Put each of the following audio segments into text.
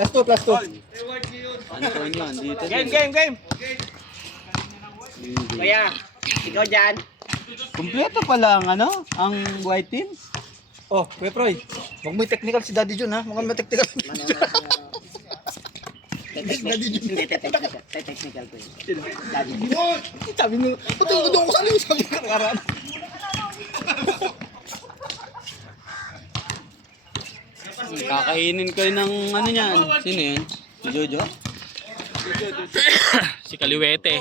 Plus 2. Antonio, andito din. Game. Kuya, ikaw dyan. Kompleto pala ang white team. Oh, Kuya Proy. Huwag mo technical si Daddy Jun ha. Mukhang may technical. Hindi, technical ko yun. Daddy. Sabi mo, patungkol doon ko sa ano yung sabi ko nakaraan. Kakainin ko ng ano niyan. Sino yun? Si Jojo? Si Kaliwete.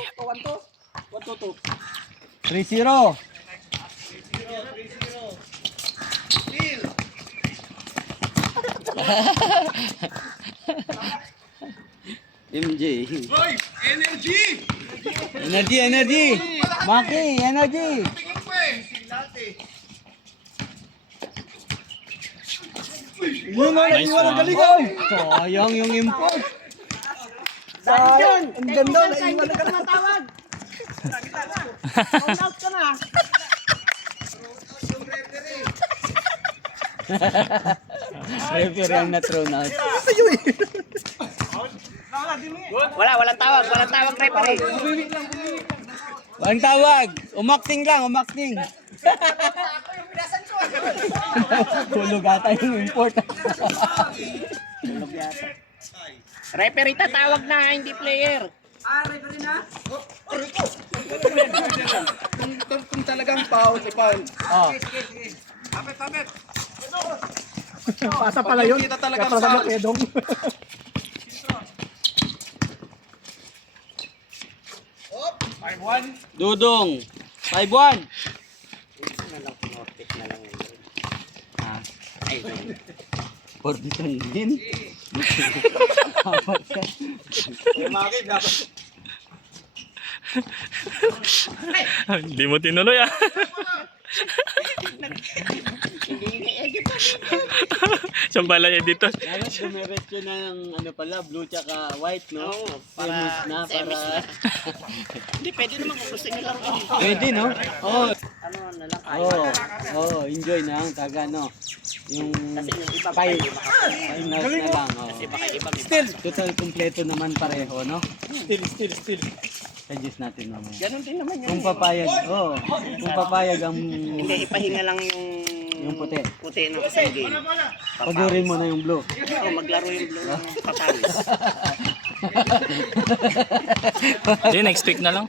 3-0. MJ. Hoy! Energy! Energy! Maki, energy! Tingin ko eh! Yun nga, Nice naiwan ang one. galing. Oy! Sayang yung import. Sayang. Ang ganda, naiwan ang galing. Matawag. Out ka na. Referee ang na-thrown out. Walang tawag, referee. Ang tawag! Umakting lang, umakting. Tulog ata yung import. Referee tatawag na, hindi player. Kung talagang foul, si foul. Oh. Pasa pala yun. Kita talagang Kaya pala foul. pedong. Dudong. 5-1. Ah. Porbiton din. Hindi mo tinuloy ah. Saan pala editor? Dapat dumiretso na ng ano pala, blue tsaka white, no? Oo, Semis na, semis para... na. Hindi, pwede naman kung gusto nyo laro dito. Pwede, no? Oo. Ano na lang, Enjoy na ang taga, no? Yung Kasi yung iba, five, hindi makapag- finals na lang, Kasi baka iba may Still. Total kompleto naman pareho, no? Still. Suggest natin naman. Ganun din naman yun. Kung papayag, kung papayag ang... Hindi, ipahinga lang Yung puti. puti ng isang game. Pagurin mo na yung blue. Oo, maglaro yung blue ng papawis. Hindi, next week na lang.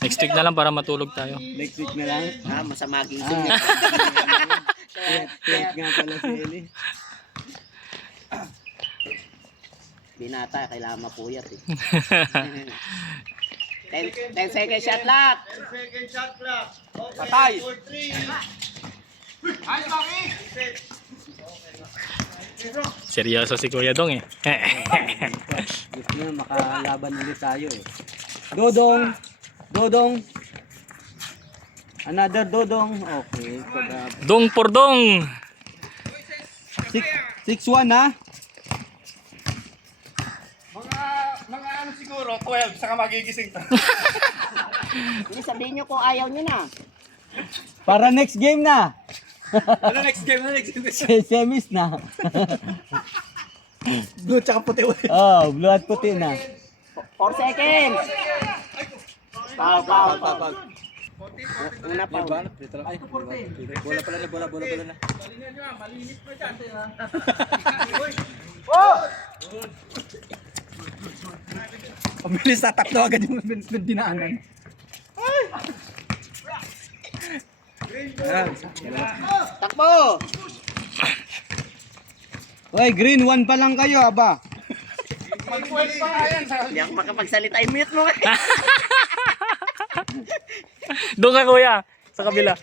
Next week na lang para matulog tayo. Next week na lang. Masama gising niya. Tuyat nga pala si Eli. Binata, kailangan mapuyat eh. 10 second shot lock. Second shot clock. Okay, Patay. 4-3. Ay, Maki! Seryoso si Kuya Dong eh. Gusto na makalaban ulit tayo eh. Dodong. Another Dodong. Okay. Dong por dong. 6-1 ha. Mga ano siguro, 12, saka magigising to. Hindi, sabihin nyo kung ayaw nyo na. Para next game na. Ano next game? Semis na. Blue tsaka puti ulit. Oh, blue at puti na. 4 seconds. Foul. Una pa. Ay, bola pala na. Ang bilis tataklo agad yung dinaanan. Takbo! Oy, green 1 pa lang kayo, aba. Hindi ako makapagsalita. I-mute mo. Doon ka Kuya. Sa kabila.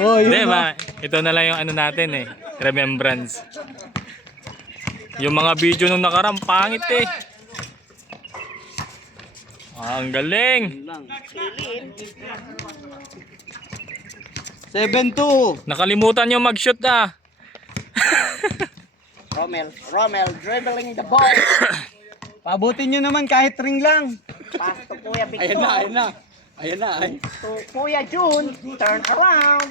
Oh, Hindi yun. ba? Ito na lang yung ano natin eh. Remembrance. Yung mga video nung nakaraan, pangit eh. Ang galing. 7-2. Nakalimutan nyo mag-shoot ah. Romel, dribbling the ball. Pabutin nyo naman kahit ring lang. Pass to Kuya Victor. Ayan na. To Kuya June. Turn around.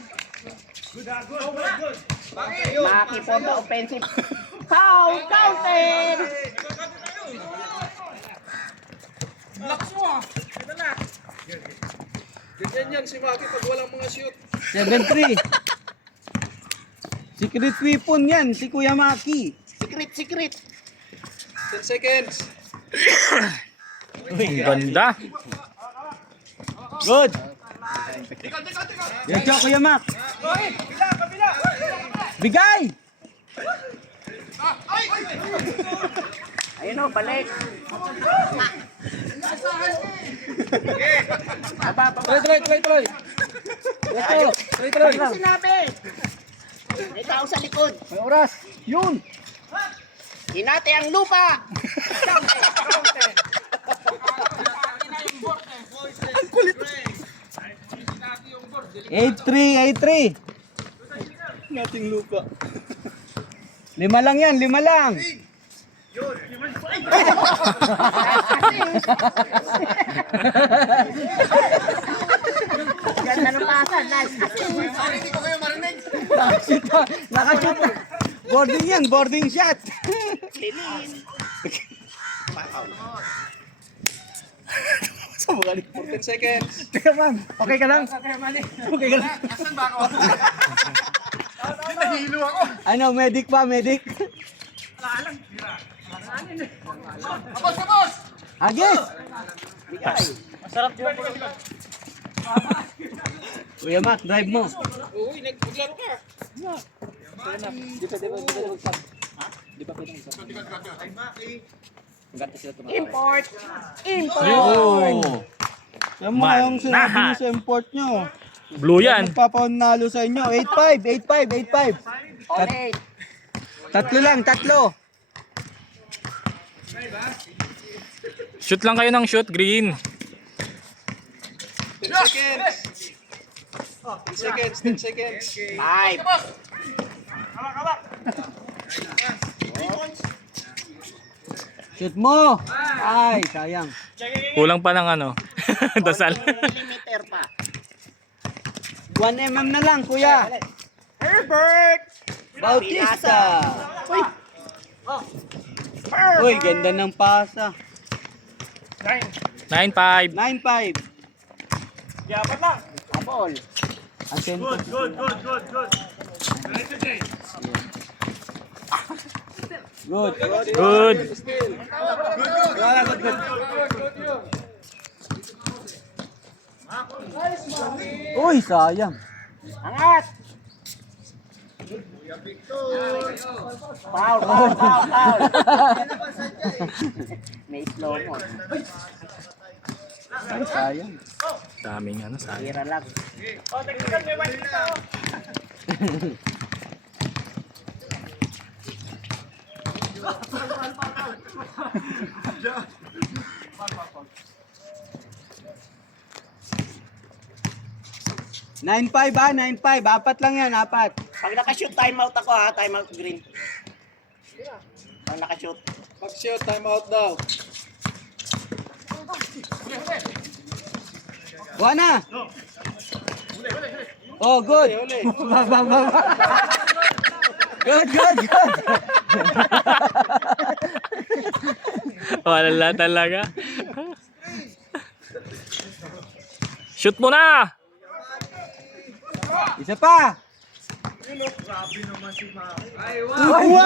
Maki for the offensive. Foul! Counted! Ganyan yan si Maki pag walang mga shoot. 7-3. Secret weapon yan, si Kuya Maki. Secret! 10 seconds. Ang ganda. Good. Yan siya, Kuya Mac. Bigay! Ayun o, balik. Tuloy. Ano sinabi? May tao sa likod. May oras. Yun. Hinati ang lupa. 8-3. Nating lupa. 5 lang yan, 5 lang. Ganda ng pasan. Nice. Nakashoot. Boarding yan, boarding shot. Sa mga 10 seconds. Teka man, okay ka lang? Okay ka lang? Asan ba ako? Nahihilo ako. Ano, medic pa, medic? Boss! Agis! Kuya Mac, drive mo. Uy, naglaro ka. Import. Oh. Yan mo yung sinabi Manahan. nyo sa import nyo. Blue yan. Magpapanalo sa inyo. 8-5. Ulit. Tatlo lang. Shoot lang kayo ng shoot, green. 10 seconds. 10 seconds. 5. Shoot mo. Ay, sayang. Kulang pa ng ano, dasal. Millimeter pa. 1 mm na lang, kuya. Herbert. Bautista. Uy, ganda ng pasa. 9-5. 9-5. Abol. Atento. Good. Good. Uy, sayang. Angat. Foul. May slow mo. Ay, sayang. Daming ano, sayang. Tira lang. Nine five ah, 9-5. Apat lang yan, apat. Pag nakashoot, timeout ako ha. Timeout green. Pag nakashoot. Pag-shoot, time out daw. Buwan na. Oh, good. Ba. Good. Wala talaga. Shoot mo na! Isa pa. Wow!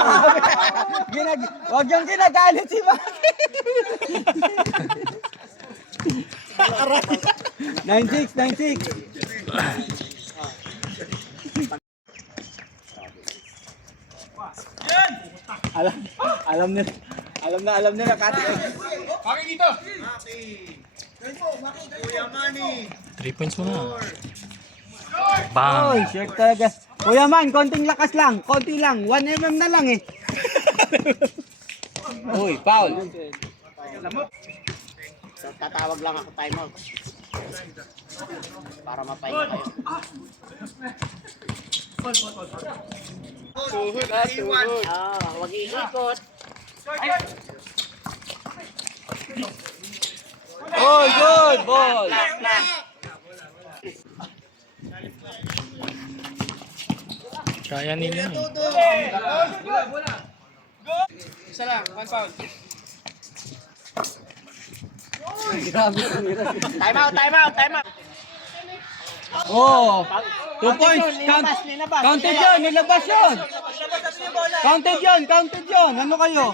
Wag yung ginagalit si Maki. 9-6. Alam nila kati. Maki dito! 3 points mo na. Bang! Oy, short talaga. Kuya man, konting lakas lang. Konti lang. 1 mm na lang eh. Uy, foul. So, tatawag lang ako timeout. Para mapahinga kayo. Tuhod ha, tuhod. Wag iikot. Oh, good ball. Last. Kaya ninyo eh. Isa lang, 1 foul. Time out, time out, time out. Oh, 2 points. Linabas. Counted yun, nilabas yun. Counted yun. Ano kayo?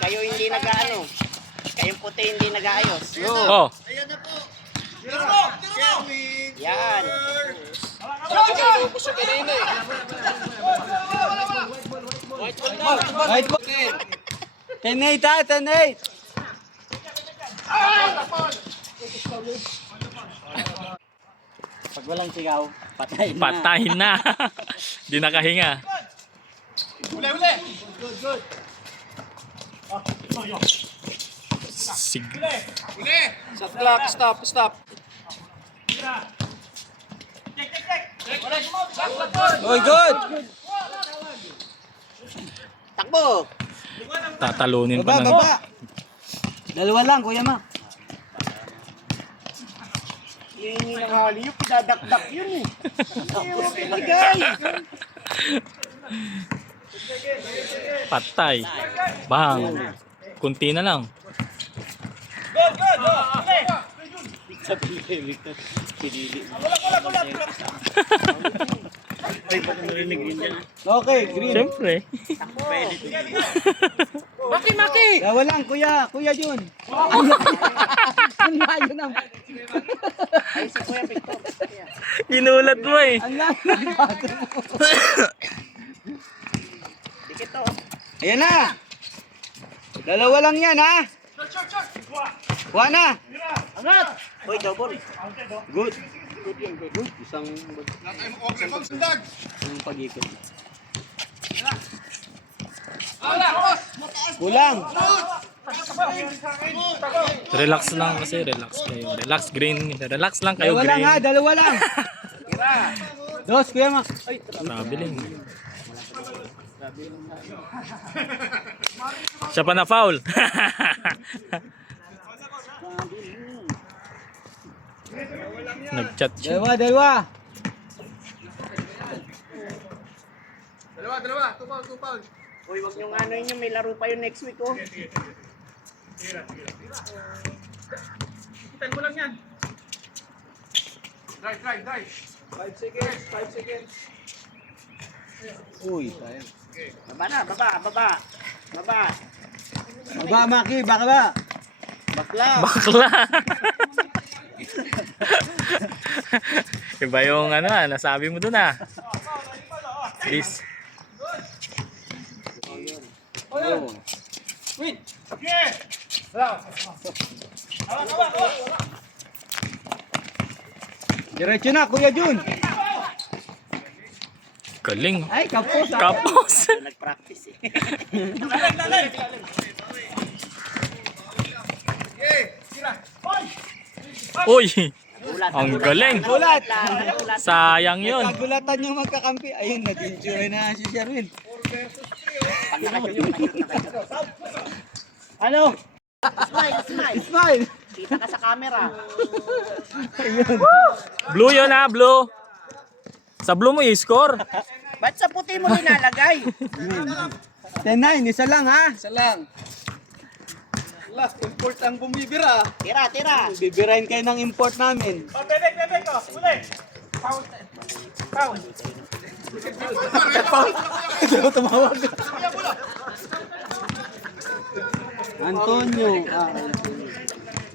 Kayo hindi nag-ano. Kayong puti hindi nag-aayos. Oh, Yan. Right po. 10-8 ha, 10-8. Pag walang sigaw, patay na. patayin na. Di nakahinga. Sig Shot clock, stop. Oh, good. Takbo. tatalunin pa Baba, ng... baba. Dalawa lang, Kuya Ma. Hihingi ng hali yung pinadakdak yun eh. Tapos pinagay. Patay. Bang. Kunti na lang. Okay, green. Siyempre. Dalawa lang, Kuya. Kuya Jun. Ang layo ng... Ay, si Kuya Victor. Ginulat mo eh. Ang layo ng bato mo. Dikit to. Ayan na. Dalawa lang yan, ha? Kuha na. Hoy, double. Good. Good. Isang pag-ikot. Kulang. Relax lang kasi. Relax kayo. Relax green. Relax lang kayo Dalawa lang, ha? green. Dalawa lang. Dos, Kuya Ma. Traveling. Siya pa na foul. Nag-chat siya. Dalawa. Dalawa, 2 foul. Hoy, wag nyo nga ano yun, may laro pa yun next week oh. Itan mo lang yan. Drive. 5 seconds. Uy, sayang. Baba na, baba. Baba, Maki. Baka ba? Bakla. Bakla. Iba yung ano nasabi mo dun ah. Please. Oh. Diretso na, Kuya Jun. Galing. Ay, kapos. Kapos. Nag-practice eh. Uy. Nagulat. Ang galing. Gulat. Sayang yun. Nagkagulatan yung magkakampi. Ayun, nag-injury na si Sherwin. Ano? Smile. Smile. Kita ka sa camera. Blue yun ah, blue. Sa blue mo i-score. Ba't sa puti mo nilalagay? 10-9, isa lang ha? Isa lang. Last import ang bumibira. Tira. Bibirahin kayo ng import namin. Bebek ko. Uli. Foul. Hindi ko tumawag. Antonio.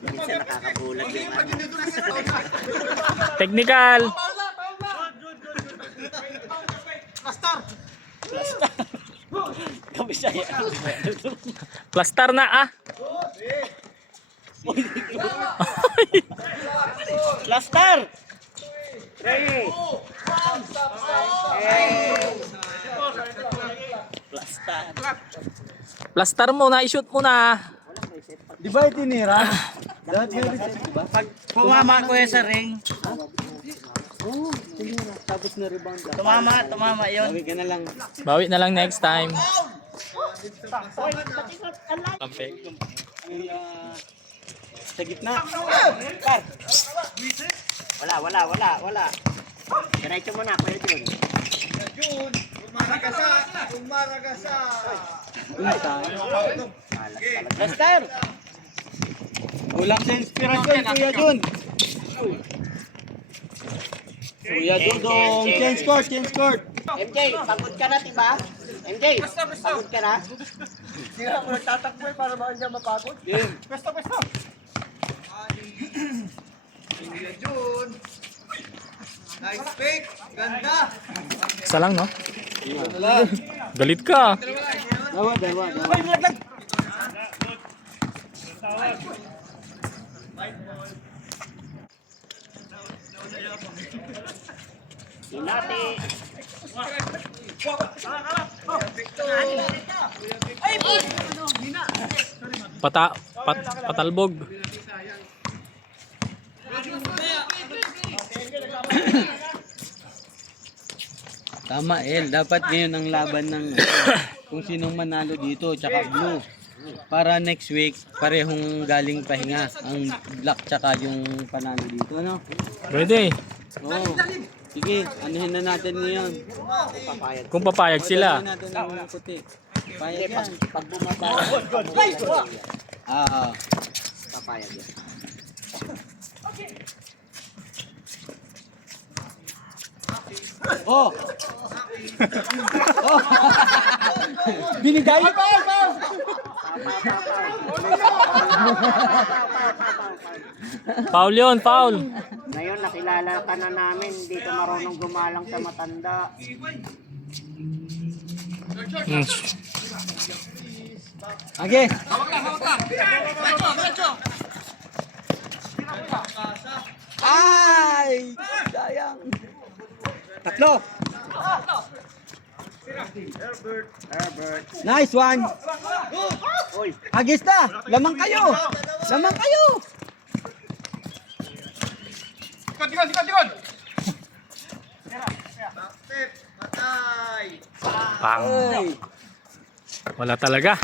Minsan nakakabulag yung ano. Technical. Kabisaya. Plastar na ah. Lastar! Hey! Lastar. Plastar mo na, i-shoot mo na. Di ba itinira? Dapat may reset ba? Pag pumama ko sa ring, Oo, tinira. Tapos na-rebound lang. tumama yun. Sabi ka na lang. Bawi na lang next time. Kampe. May, sa gitna. Wala. Diretso mo na, Kuya Jun. Jun, umaragasa. Lester! Kulang sa inspirasyon, Kuya Jun. Kuya Dudong, change court. MJ, pagod ka na, diba? MJ, pagod ka na? Hindi na ako nagtatakbo para baka hindi mapagod. Pwesto. Kuya Jun. Nice fake. Ganda. Isa lang, no? Galit ka. Dalawa. Hinati. Patalbog. Tama, El. Dapat ngayon ang laban ng kung sinong manalo dito, tsaka blue. Para next week, parehong galing pahinga. Ang black tsaka yung panalo dito, ano? Pwede. Oo. Sige, anuhin na natin ngayon. Kung papayag sila. Anuhin natin ang puti. Payag yan. Pag bumaba, papayag yan. Oh! Oh! Binigay? Foul yun, foul. Ngayon, nakilala ka na namin. Hindi ka marunong gumalang sa matanda. Hmm. Okay. Ay! Sayang. Tatlo. Nice one. Agis na. Lamang kayo. Tikon! Pang. Ay. Wala talaga.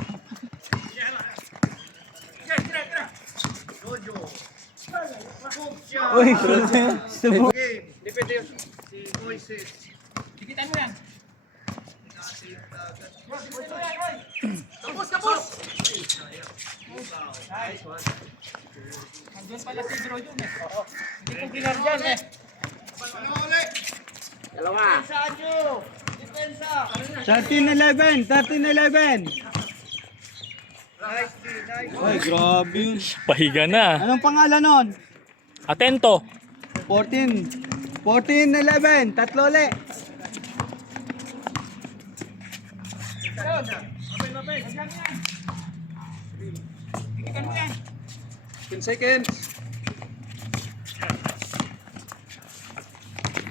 Uy, sumo. Dalawa. 13-11. Ay, grabe yun. Pahiga na. Anong pangalan nun? Atento. 14-11. Tatlo ulit. Seconds.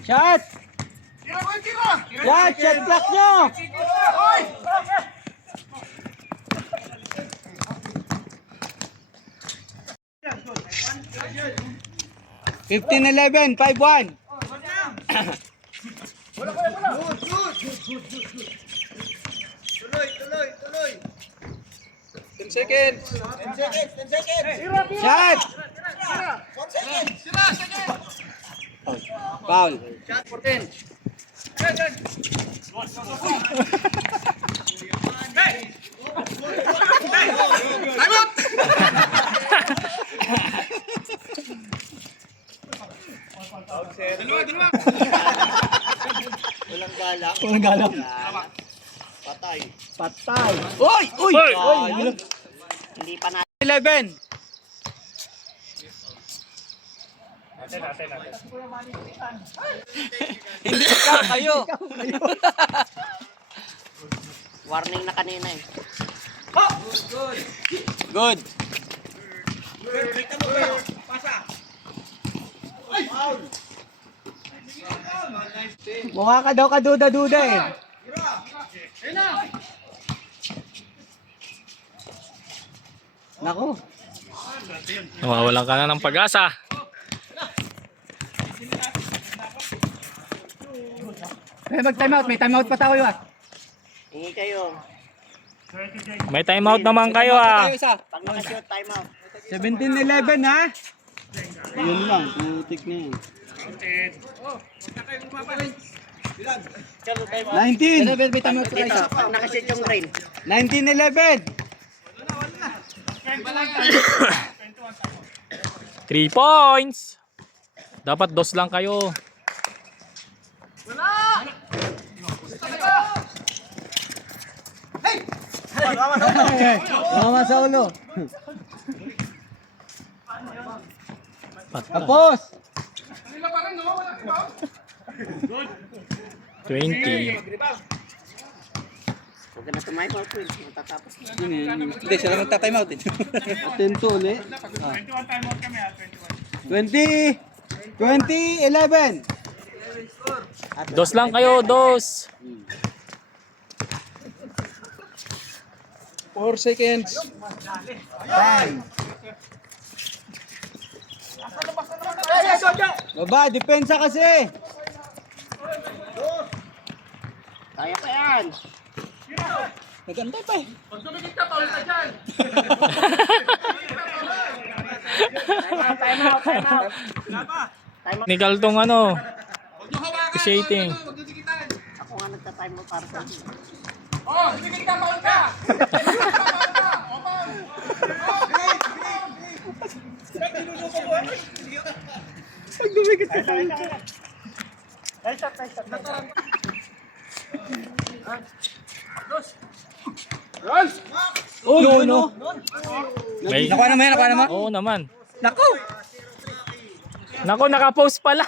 Shot! Shot! Shot clock nyo! Fifteen 11, 5-1. Tuloy. 10 seconds. Shot! Foul. Shot for 10. Walang galak. Patay. Uy! Hindi pa na. 11. Hindi ikaw, kayo. Warning na kanina eh. Good. Mukha ka daw kaduda-duda eh. Nako. Nawawalan ka na ng pag-asa. Mag-time out. May time out pa tayo ah. Hingi kayo. May timeout naman kayo ah. Pag nakashoot, time out. 17-11 ha? Yun lang. Putik na yun. 19. May timeout sa Dito, pag nakasit yung green. 19-11. 3 points. Dapat dos lang kayo. Mama sa ulo. Tapos. 20. Huwag ka na tumayo, Queen. Matatapos na. Hindi, sila magta-timeout eh. Atento ulit. 20. 20-11. Dos lang kayo, dos. 4 seconds. 10. Baba, depensa kasi. Kaya pa yan. Nagantay pa eh. Time out. Technical tong ano. Officiating. Ako nga nagta-time out para sa akin. Oh, no. May, Nakuha naman. oo naman. Naku! Nako, naka-post pala.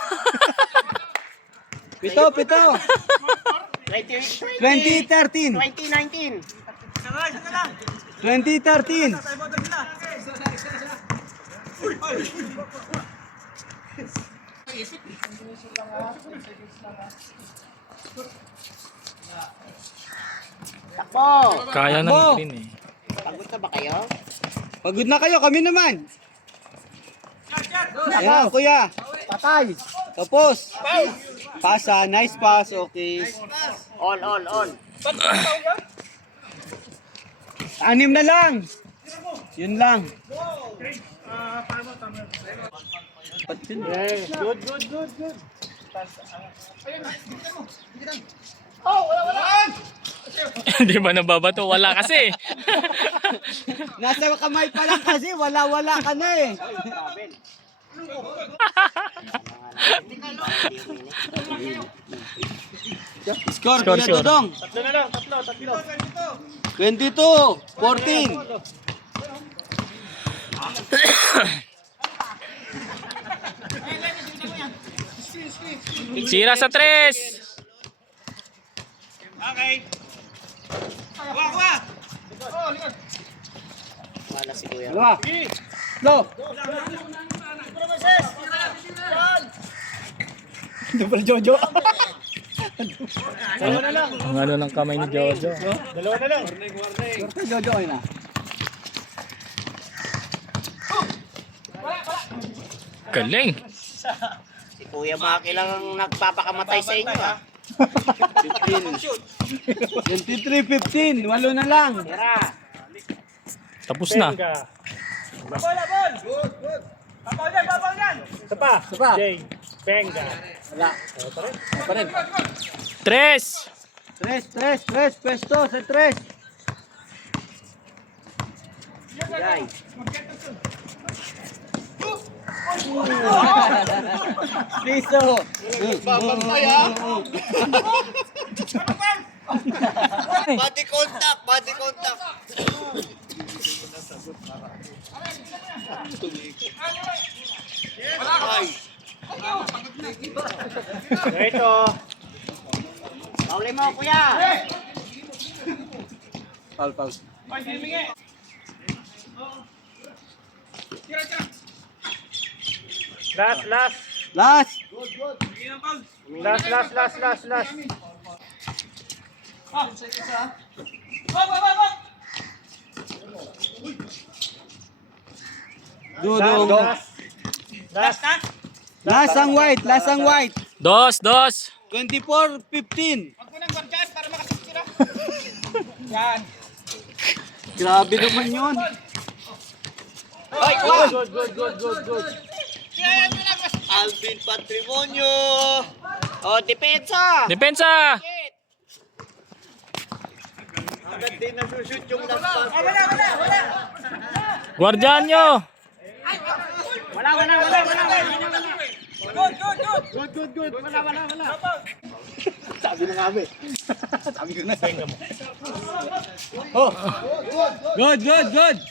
Pito. 2013. 2013. 2019. 2013. Takbo. Kaya ng Takbo. green eh. Pagod na ba kayo? Pagod na kayo, kami naman. Ayan, kuya. Patay! Tapos. Pasa, nice pass, okay. All. 6 na lang. Yun lang. Good. Hindi ba nababato? Wala kasi. Nasa kamay pa lang kasi, wala ka na eh. Score, Kuya Score. Dodong. Tatlo. 22-14. Sira sa tres. Wala si Kuya. Dalawa. Go. Double Jojo. Ang ano ng kamay ni Jojo. Sorte Jojo ay na. Galing. Si Kuya Maki lang ang nagpapakamatay sa inyo. 23-15. 8 na lang. Tira. Tapos na. Sapa. Pa rin. Tres. Tres. Pwesto sa tres. Jai. Piso. Babantay ha! Body contact. Ito. Pauli mo, Kuya. Foul. Last. Last. Last. Dudong. Last ang white. Dos. 24-15. Grabe naman yun. Hoy, Kuya. Good. Alvin Patrimonio. Oh, depensa. Depensa! Agad din nasushoot yung laspas. Guardian nyo! Sabi na nga ba eh. Sabi ko na. Good, good, good.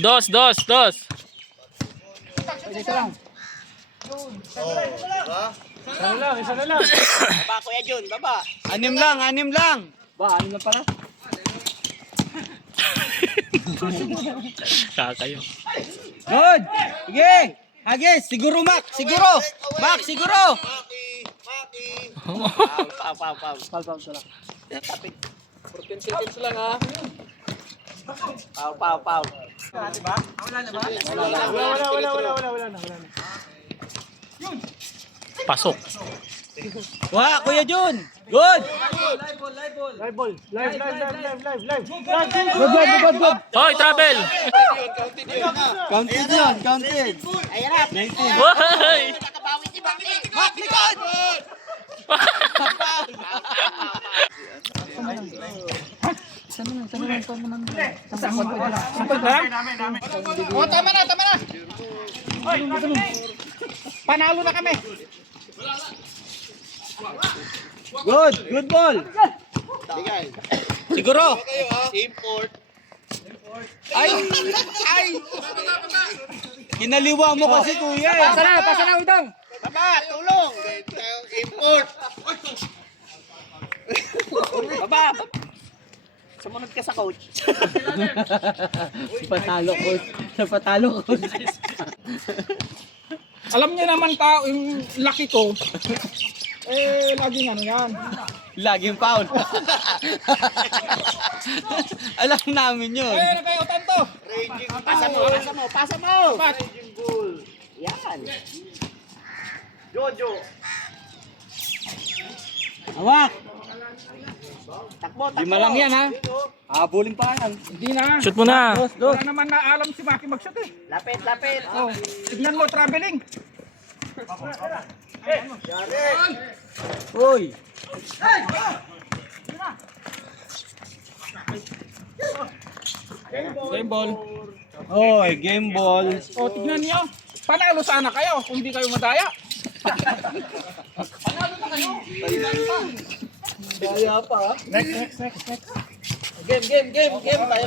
Dos. Baba, Kuya Jun, baba. Anim lang. Ba, ano na pala? Kakayo. Good. Sige. Hagis, siguro Mac, siguro. Mac, siguro. Maki. Pal sa lang. 14 seconds lang ha. Pau. Wala na. Pasok. Wah, Kuya Jun. Good. Live ball. Live. Hoy, travel! Counted yun, counted. Ayan na. Hoy! Nakabawi si Baki. Mak, likod! Oh, tama na. Panalo na kami. Good ball. Bigay. Siguro. Import. Ay. Kinaliwa mo kasi kuya eh. Pasa na, Udang. Baba, tulong. Import. Baba. Sumunod ka sa coach. Patalo ko. Alam niyo naman tao, yung laki ko, laging ano yan. Laging foul. Alam namin yun. Ay, ano kayo, tanto? Raging. Pasa mo. Raging bull. Yan. Jojo. Hawak. Takbo. Lima lang yan, ha? Habulin pa yan. Hindi na. Shoot mo na. Wala naman na alam si Maki mag-shot eh. Lapit. Oh, tignan mo, traveling. Uy. Game ball. Oy, game ball. Oh, tignan niyo. Panalo sana kayo kung di kayo madaya. Kaya pa ha. Next. Game. Tayo naman.